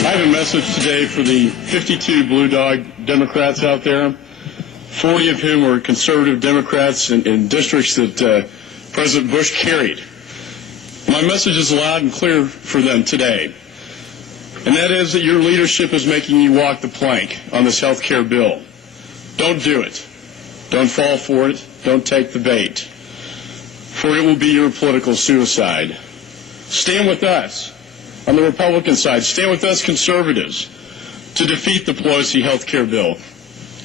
I have a message today for the 52 Blue Dog Democrats out there, 40 of whom are conservative Democrats in districts that President Bush carried. My message is loud and clear for them today, and that is that your leadership is making you walk the plank on this health care bill. Don't do it. Don't fall for it. Don't take the bait, for it will be your political suicide. Stand with us on the Republican side. Stand with us conservatives to defeat the Pelosi health care bill.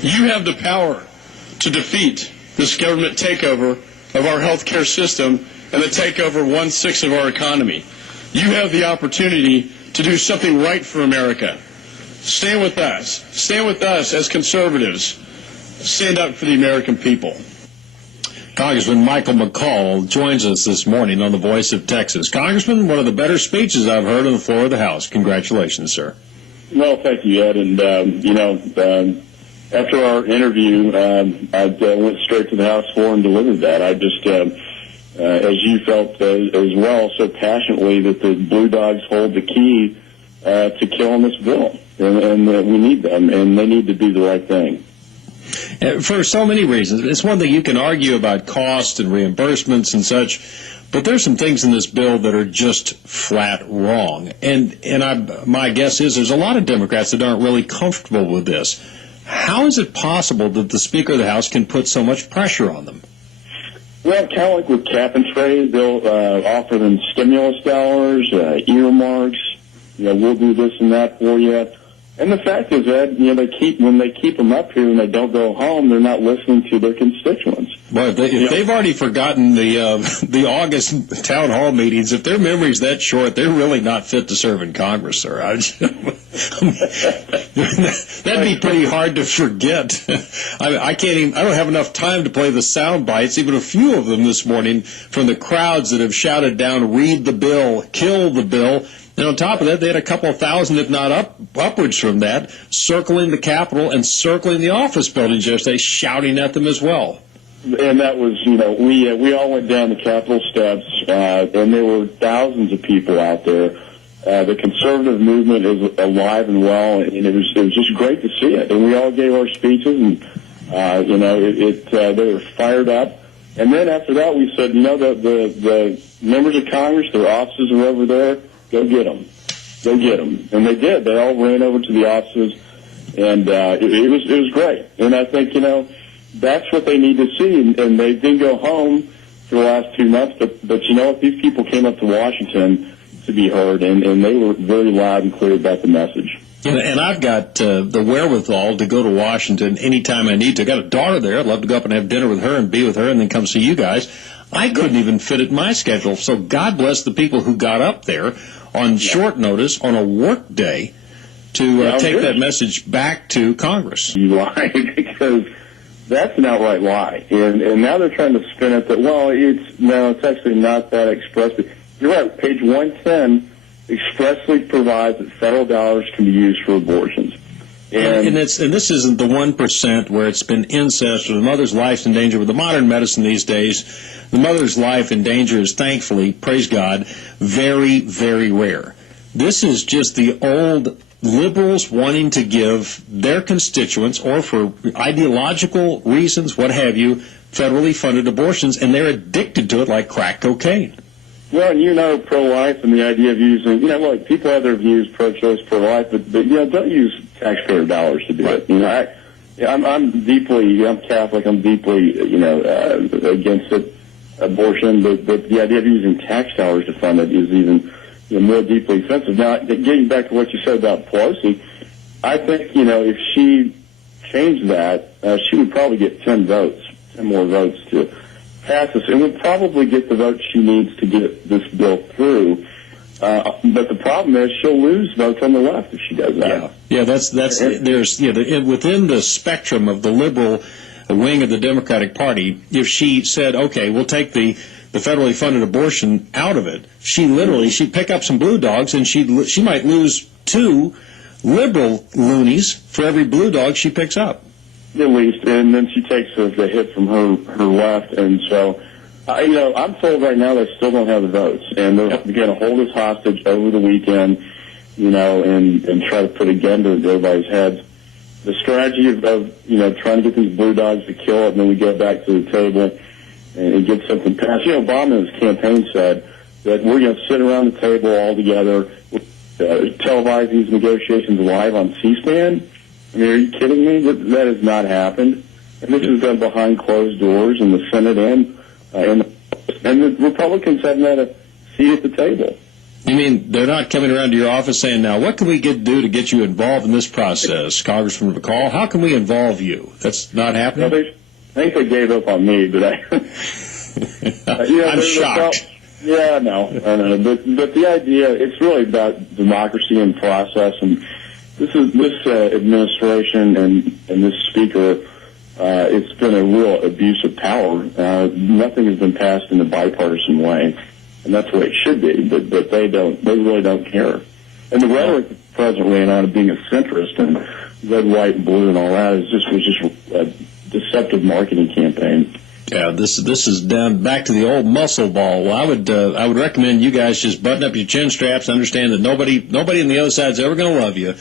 You have the power to defeat this government takeover of our health care system and the takeover of 1/6 of our economy. You have the opportunity to do something right for America. Stand with us. Stand with us as conservatives. Stand up for the American people. Congressman Michael McCaul joins us this morning on the Voice of Texas. Congressman, one of the better speeches I've heard on the floor of the House. Congratulations, sir. Well, thank you, Ed. And, after our interview, I went straight to the House floor and delivered that. I just, as you felt as well, so passionately that the Blue Dogs hold the key to killing this bill. And we need them, and they need to do the right thing. For so many reasons. It's one thing you can argue about cost and reimbursements and such, but there's some things in this bill that are just flat wrong. And my guess is there's a lot of Democrats that aren't really comfortable with this. How is it possible that the Speaker of the House can put so much pressure on them? Well, kind of like with cap and trade, they'll offer them stimulus dollars, earmarks. We'll do this and that for you. And the fact is, Ed, when they keep them up here and they don't go home, they're not listening to their constituents. Well, if they've already forgotten the August town hall meetings, if their memory's that short, they're really not fit to serve in Congress, sir. That'd be pretty hard to forget. I don't have enough time to play the sound bites, even a few of them this morning, from the crowds that have shouted down, "Read the bill, kill the bill." And on top of that, they had a couple of thousand, if not upwards from that, circling the Capitol and circling the office buildings yesterday, shouting at them as well. And that was, we all went down the Capitol steps, and there were thousands of people out there. The conservative movement is alive and well, and it was just great to see it. And we all gave our speeches, and they were fired up. And then after that, we said, the members of Congress, their offices are over there. Go get them. Go get them. And they did. They all ran over to the offices, and it was great. And I think, that's what they need to see. And they didn't go home for the last 2 months, but these people came up to Washington to be heard, and they were very loud and clear about the message. And I've got the wherewithal to go to Washington anytime I need to. I've got a daughter there. I'd love to go up and have dinner with her and be with her and then come see you guys. I couldn't even fit it in my schedule. So God bless the people who got up there on short notice on a work day to take that message back to Congress. You lie, because that's an outright lie. And now they're trying to spin it that, it's actually not that expressive. You're right, page 110 expressly provides that federal dollars can be used for abortions. And this isn't the 1% where it's been incest or the mother's life's in danger. With the modern medicine these days, the mother's life in danger is thankfully, praise God, very, very rare. This is just the old liberals wanting to give their constituents, or for ideological reasons, what have you, federally funded abortions, and they're addicted to it like crack cocaine. Well, and pro-life and the idea of using, look, people have their views, pro-choice, pro-life, but don't use taxpayer dollars to do it. I'm Catholic, I'm deeply, against it, abortion, but the idea of using tax dollars to fund it is even more deeply offensive. Now, getting back to what you said about Pelosi, I think, if she changed that, she would probably get 10 more votes to pass this, and would probably get the votes she needs to get this bill through. But the problem is she'll lose votes on the left if she does that. Yeah, there's within the spectrum of the liberal wing of the Democratic Party, if she said, okay, we'll take the federally funded abortion out of it, she'd pick up some blue dogs, and she might lose 2 liberal loonies for every blue dog she picks up. At least, and then she takes the hit from her left, and so, I'm told right now they still don't have the votes, and they're going to hold us hostage over the weekend. and try to put a gun to everybody's heads. The strategy of trying to get these blue dogs to kill it, and then we go back to the table and get something passed. Obama in his campaign said that we're going to sit around the table all together, televise these negotiations live on C-SPAN. I mean, are you kidding me? That has not happened. And this is done behind closed doors in the Senate and the Republicans haven't had a seat at the table. You mean they're not coming around to your office saying, now, what can we do to get you involved in this process, Congressman McCaul? How can we involve you? That's not happening? I think they gave up on me, but I'm shocked. Yeah, I know. But the idea, it's really about democracy and process, and this administration and this speaker, it's been a real abuse of power. Nothing has been passed in a bipartisan way, and that's the way it should be. But they really don't care. And the rhetoric the president ran on of being a centrist and red, white, and blue and all that was just a deceptive marketing campaign. Yeah, this is down back to the old muscle ball. Well, I would recommend you guys just button up your chin straps, understand that nobody on the other side's ever going to love you,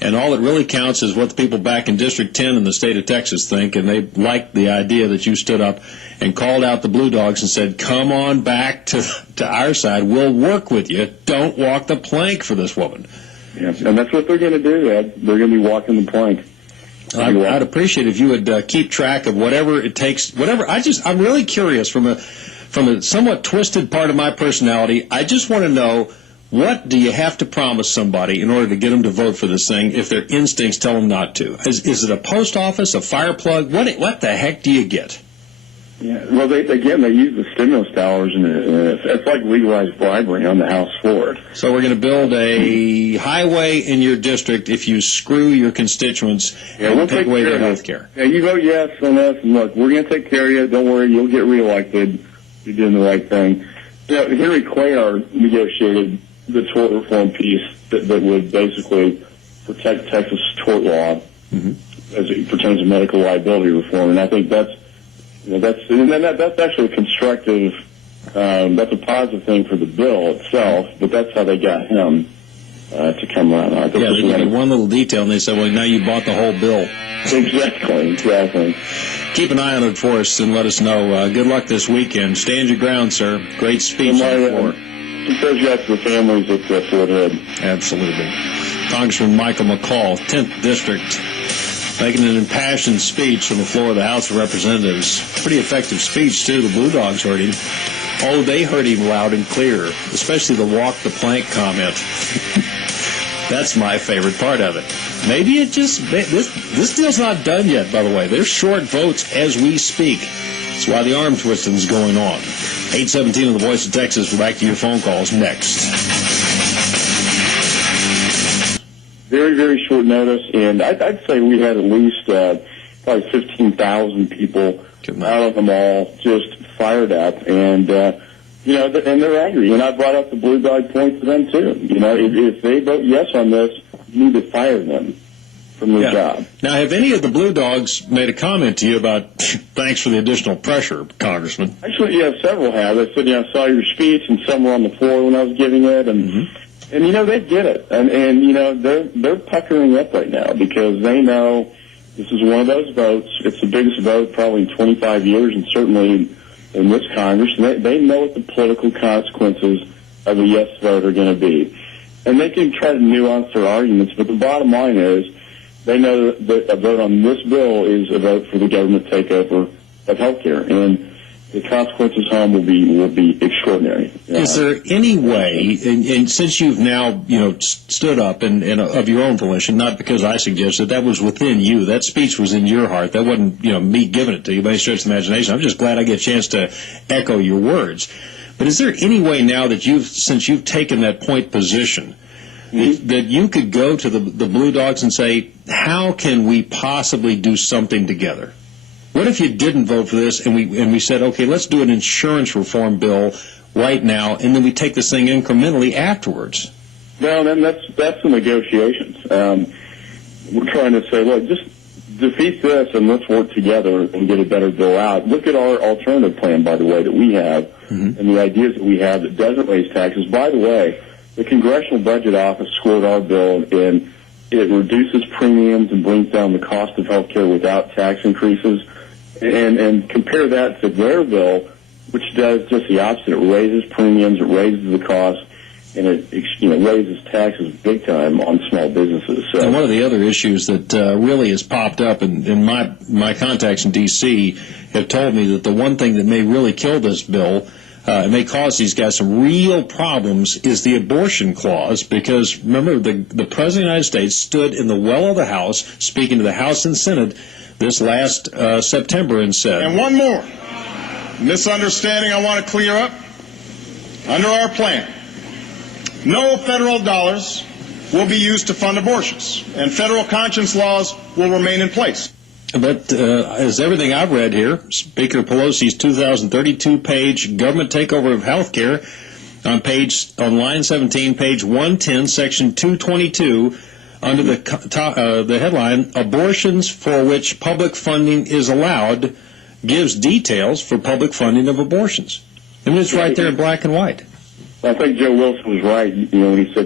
and all that really counts is what the people back in District 10 in the state of Texas think, and they liked the idea that you stood up and called out the Blue Dogs and said, come on back to our side. We'll work with you. Don't walk the plank for this woman. Yeah, and that's what they're going to do, Ed. They're going to be walking the plank. I'd appreciate if you would keep track of whatever it takes. I'm really curious from a somewhat twisted part of my personality. I just want to know, what do you have to promise somebody in order to get them to vote for this thing if their instincts tell them not to? Is it a post office, a fire plug? What the heck do you get? Yeah, well, they use the stimulus dollars, and it's like legalized bribery on the House floor. So we're going to build a highway in your district if you screw your constituents and take away their health care. Yeah, you vote yes on us, and look, we're going to take care of you. Don't worry, you'll get reelected. You're doing the right thing. Henry Cuellar negotiated the tort reform piece that would basically protect Texas tort law as it pertains to medical liability reform, and I think that's actually constructive. That's a positive thing for the bill itself, but that's how they got him to come around. I think they got one little detail, and they said, well, now you bought the whole bill. Exactly. Keep an eye on it for us and let us know. Good luck this weekend. Stand your ground, sir. Great speech on the floor. Congrats to the families at Fort Hood. Absolutely. Congressman Michael McCaul, 10th District, making an impassioned speech on the floor of the House of Representatives. Pretty effective speech, too. The Blue Dogs heard him. Oh, they heard him loud and clear, especially the walk the plank comment. That's my favorite part of it. Maybe it just, this deal's not done yet, by the way. There's short votes as we speak. That's why the arm twisting is going on. 817 on the Voice of Texas. We're back to your phone calls next. Very, very short notice, and I'd say we had at least probably 15,000 people out of them all just fired up, and and they're angry. And I brought up the Blue Dog point to them too. If they vote yes on this, you need to fire them from their job. Now, have any of the Blue Dogs made a comment to you about thanks for the additional pressure, Congressman? Actually, several have. They said, I saw your speech, and some were on the floor when I was giving it, and. And, they get it. And they're puckering up right now because they know this is one of those votes. It's the biggest vote probably in 25 years, and certainly in this Congress. And they know what the political consequences of a yes vote are going to be. And they can try to nuance their arguments, but the bottom line is they know that a vote on this bill is a vote for the government takeover of health care. And the consequences home will be extraordinary. Is there any way, and since you've now stood up and of your own volition, not because I suggested, that was within you, that speech was in your heart, that wasn't me giving it to you by any stretch of the imagination. I'm just glad I get a chance to echo your words. But is there any way now that since you've taken that point position, that you could go to the Blue Dogs and say, how can we possibly do something together? What if you didn't vote for this and we said, okay, let's do an insurance reform bill right now, and then we take this thing incrementally afterwards? Well, then that's the negotiations. We're trying to say, look, just defeat this and let's work together and get a better bill out. Look at our alternative plan, by the way, that we have, and the ideas that we have that doesn't raise taxes. By the way, the Congressional Budget Office scored our bill, and it reduces premiums and brings down the cost of health care without tax increases. And compare that to their bill, which does just the opposite. It raises premiums, it raises the cost, and it raises taxes big time on small businesses. So, and one of the other issues that really has popped up in my contacts in D.C. have told me that the one thing that may really kill this bill, it may cause these guys some real problems, is the abortion clause, because remember, the President of the United States stood in the well of the House, speaking to the House and Senate this last September, and said... And one more misunderstanding I want to clear up. Under our plan, no federal dollars will be used to fund abortions, and federal conscience laws will remain in place. But as everything I've read here, Speaker Pelosi's 2032-page government takeover of health care, on line 17, page 110, section 222, under the headline, Abortions for Which Public Funding is Allowed, gives details for public funding of abortions. I mean, it's right there in black and white. I think Joe Wilson was right, when he said